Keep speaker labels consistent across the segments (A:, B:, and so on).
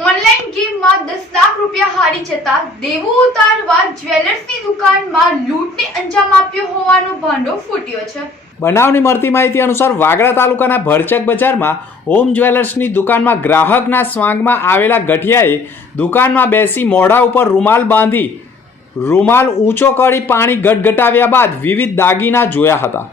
A: Online ગેમમાં દસ લાખ રૂપિયા હારી જતા દેવું ઉતારવા જ્વેલર્સની દુકાનમાં લૂંટને અંજામ આપ્યો હોવાનો ભાંડો ફૂટ્યો છે.
B: બનાવની મળતી માહિતી અનુસાર વાગરા તાલુકાના ભરચક બજારમાં હોમ જ્વેલર્સની દુકાનમાં ગ્રાહકના સ્વાંગમાં આવેલા ગઠિયાએ દુકાનમાં બેસી મોઢા ઉપર રૂમાલ બાંધી રૂમાલ ઊંચો કરી પાણી ગટગટાવ્યા બાદ વિવિધ દાગીના જોયા હતા.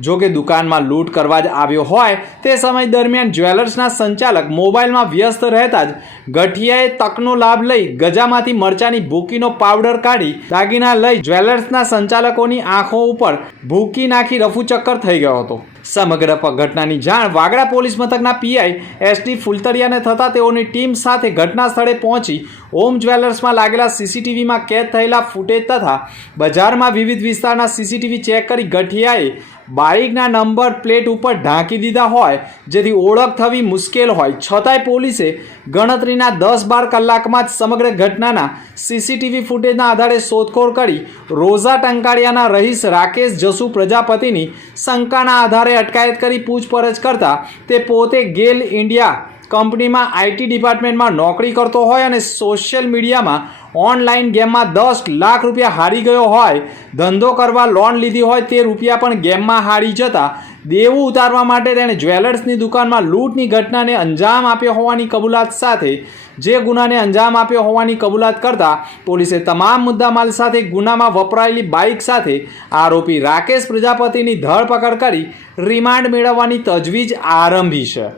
B: જો કે દુકાનમાં લૂંટ કરવા જ આવ્યો હોય, તે સમય દરમિયાન જ્વેલર્સના સંચાલક મોબાઈલમાં વ્યસ્ત રહેતા જ ગઠિયાએ તકનો લાભ લઈ ગજામાંથી મરચાની ભૂકીનો પાવડર કાઢી દાગીના લઈ જ્વેલર્સના સંચાલકોની આંખો ઉપર ભૂકી નાખી રફુચક્કર થઈ ગયો હતો. સમગ્ર ઘટનાની જાણ વાગડા પોલીસ મથકના પીઆઈ એસડી ફુલતરિયાને થતાં તેઓની ટીમ સાથે ઘટના સ્થળે પહોંચી ઓમ જ્વેલર્સમાં લાગેલા સીસીટીવીમાં કેદ થયેલા ફૂટેજ તથા બજારમાં વિવિધ વિસ્તારના સીસીટીવી ચેક કરી ગઠિયાએ બાઇકના નંબર પ્લેટ ઉપર ઢાંકી દીધા હોય, જેથી ઓળખ થવી મુશ્કેલ હોય. છતાંય પોલીસે ગણતરીના દસ બાર કલાકમાં જ સમગ્ર ઘટનાના સીસીટીવી ફૂટેજના આધારે શોધખોળ કરી રોઝા ટંકાળિયાના રહીશ રાકેશ જસુ પ્રજાપતિની શંકાના આધારે અટકાયત કરી પૂછપરછ કરતા તે પોતે ગેલ ઇન્ડિયા કંપનીમાં આઈટી ડિપાર્ટમેન્ટમાં નોકરી કરતો હોય અને સોશિયલ મીડિયામાં ઓનલાઈન ગેમમાં દસ લાખ રૂપિયા હારી ગયો હોય, ધંધો કરવા લોન લીધી હોય તે રૂપિયા પણ ગેમમાં હારી જતા દેવું ઉતારવા માટે તેણે જ્વેલર્સની દુકાનમાં લૂંટની ઘટનાને અંજામ આપ્યો હોવાની કબૂલાત સાથે, જે ગુનાને અંજામ આપ્યો હોવાની કબૂલાત કરતા પોલીસે તમામ મુદ્દામાલ સાથે ગુનામાં વપરાયેલી બાઇક સાથે આરોપી રાકેશ પ્રજાપતિની ધરપકડ કરી રિમાન્ડ મેળવવાની તજવીજ આરંભી છે.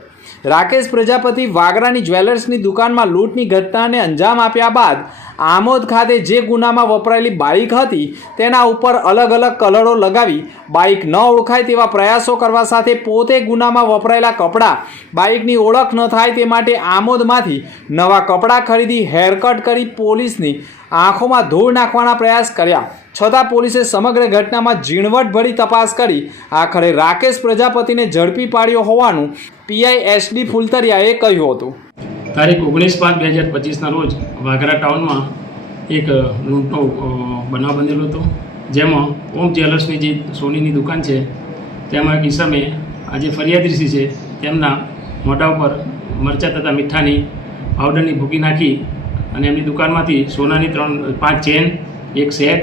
B: રાકેશ પ્રજાપતિ વાગરાની જ્વેલર્સની દુકાનમાં લૂંટની ઘટનાને અંજામ આપ્યા બાદ આમોદ ખાતે જે ગુનામાં વપરાયેલી બાઇક હતી, તેના ઉપર અલગ અલગ કલરો લગાવી બાઇક ન ઓળખાય તેવા પ્રયાસો કરવા સાથે પોતે ગુનામાં વપરાયેલા કપડાં બાઇકની ઓળખ ન થાય તે માટે આમોદમાંથી નવા કપડાં ખરીદી, હેરકટ કરી પોલીસની આંખોમાં ધૂળ નાખવાના પ્રયાસ કર્યા. છતાં પોલીસે સમગ્ર ઘટનામાં ઝીણવટભરી તપાસ કરી. આખરે રાકેશ પ્રજાપતિને ઝડપી પાડ્યો હોવાનું પીઆઈ એસડી ફુલતરિયાએ કહ્યું હતું.
C: તારીખ ઓગણીસ પાંચ બે હજાર પચીસના રોજ વાઘરા ટાઉનમાં એક લૂંટનો બનાવ બનેલો હતો. જેમાં ઓમ જ્વેલર્સની જે સોનીની દુકાન છે, તેમાં એક ઈસમે આજે ફરિયાદીસી છે, તેમના મોઢા ઉપર મરચાં તથા મીઠાની પાવડરની ભૂકી નાખી અને એમની દુકાનમાંથી સોનાની ત્રણ, પાંચ ચેન, એક સેટ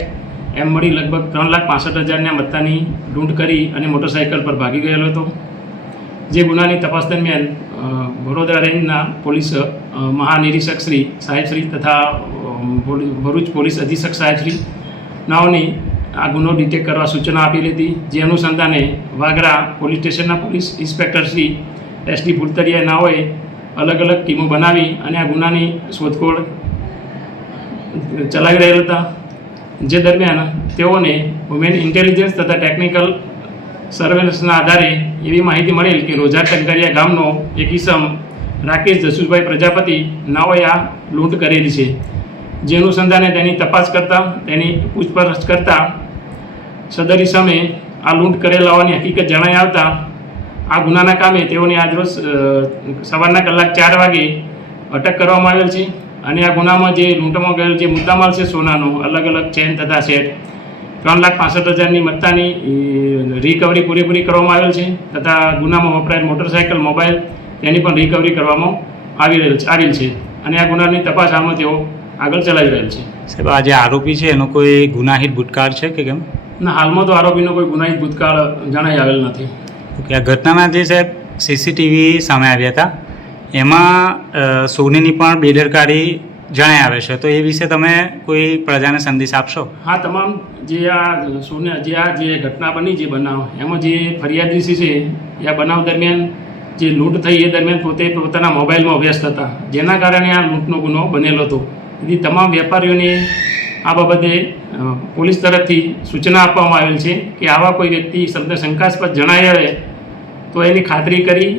C: એમ મળી લગભગ ત્રણ લાખ પાસઠ હજારના મત્તાની લૂંટ કરી અને મોટરસાઇકલ પર ભાગી ગયેલો હતો. જે ગુનાની તપાસ દરમિયાન વડોદરા રેન્જના પોલીસ મહાનિરીક્ષક શ્રી સાહેબશ્રી તથા ભરૂચ પોલીસ અધિક્ષક સાહેબશ્રી નાઓની આ ગુનો ડિટેક્ટ કરવા સૂચના આપેલી હતી જે અનુસંધાને વાગરા પોલીસ સ્ટેશનના police inspector Shri S D Phultariya નાઓએ અલગ અલગ ટીમો બનાવી અને આ ગુનાની શોધખોળ ચલાવી રહેલા હતા. જે દરમિયાન તેઓને વુમેન ઇન્ટેલિજન્સ તથા ટેકનિકલ સર્વેલન્સના આધારે એવી માહિતી મળેલ કે રોજા ટંકરિયા ગામનો એક ઈસમ રાકેશ જસુભાઈ પ્રજાપતિ નાઓએ લૂંટ કરેલી છે. જે અનુસંધાને તેની તપાસ કરતા, તેની પૂછપરછ કરતા સદર ઈસમે આ લૂંટ કરેલ હોવાની હકીકત જણાઈ આવતા આ ગુનાના કામે તેઓને આજરોજ સવારના કલાક ચાર વાગે અટક કરવામાં આવેલ છે. અને આ ગુનામાં જે લૂંટમાં ગયેલ જે મુદ્દામાલ છે સોનાનો અલગ અલગ ચેન તથા સેટ ત્રણ લાખ પાસઠ હજારની મત્તાની રિકવરી પૂરેપૂરી કરવામાં આવેલ છે તથા ગુનામાં વપરાયેલ મોટરસાયકલ મોબાઈલ તેની પણ રિકવરી કરવામાં આવી રહેલ છે આવેલ છે. અને આ ગુનાની તપાસ હાલમાં તેઓ આગળ ચલાવી રહેલ છે.
D: સાહેબ આ જે આરોપી છે એનો કોઈ ગુનાહિત ભૂતકાળ છે કે કેમ?
C: ના હાલમાં તો આરોપીનો કોઈ ગુનાહિત ભૂતકાળ જણાઈ આવેલ નથી.
D: ઓકે આ ઘટનાના જે સાહેબ સીસીટીવી સામે આવ્યા હતા. એમાં સોનીની પણ બેદરકારી જણાય આવે છે. તો એ વિશે તમે કોઈ પ્રજાને સંદેશ આપશો?
C: હા, તમામ જે આ સોને, જે આ જે ઘટના બની, જે બનાવ, એમાં જે ફરિયાદી છે, એ બનાવ દરમિયાન જે લૂંટ થઈ, એ દરમિયાન પોતે પોતાના મોબાઈલમાં વ્યસ્ત હતા. જેના કારણે આ લૂંટનો ગુનો બનેલો હતો. તેથી તમામ વેપારીઓને આ બાબતે પોલીસ તરફથી સૂચના આપવામાં આવેલ છે કે આવા કોઈ વ્યક્તિ શબ્દ શંકાસ્પદ જણાઈ આવે, તો એની ખાતરી કરી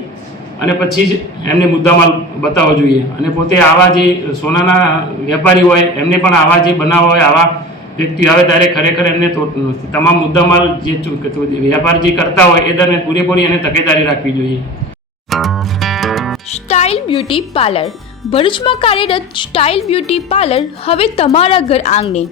C: અને પછી જ એમને મુદ્દામાલ બતાવવો જોઈએ. અને પોતે આવા જે સોનાના વેપારી હોય, એમને પણ આવા જે બનાવ હોય, આવા વ્યક્તિ આવે ત્યારે ખરેખર એમને તમામ મુદ્દામાલ જે વેપાર જે કરતા હોય, એ દરને પૂરેપૂરી એને તકેદારી રાખવી જોઈએ.
E: Style beauty parlour. ભરૂચમાં કાર્યરત સ્ટાઇલ બ્યુટી પાર્લર હવે તમારા ઘર આંગણે.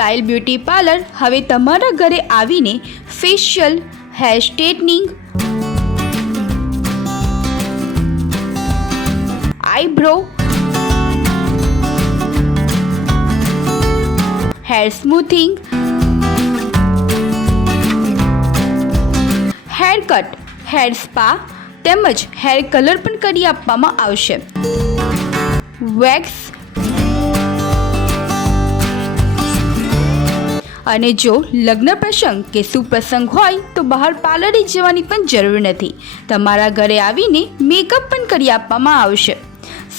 E: સ્ટાઇલ બ્યુટી પાર્લર હવે તમારા ઘરે આવીને facial hair straightening eyebrow hair smoothing hair cut hair spa તેમજ હેર કલર પણ કરી આપવામાં આવશે. વેક્સ અને જો લગ્ન પ્રસંગ કે સુપ્રસંગ હોય તો બહાર પાર્લરે જવાની પણ જરૂર નથી. તમારા ઘરે આવીને મેકઅપ પણ કરી આપવામાં આવશે.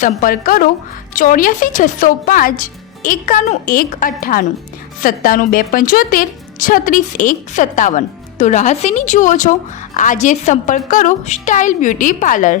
E: સંપર્ક કરો ચોર્યાસી છસો પાંચ એકાણું એક અઠ્ઠાણું. સત્તાણું બે પંચોતેર છત્રીસ એક સત્તાવન. તો રહસ્યની જુઓ છો. આજે સંપર્ક કરો સ્ટાઇલ બ્યુટી પાર્લર.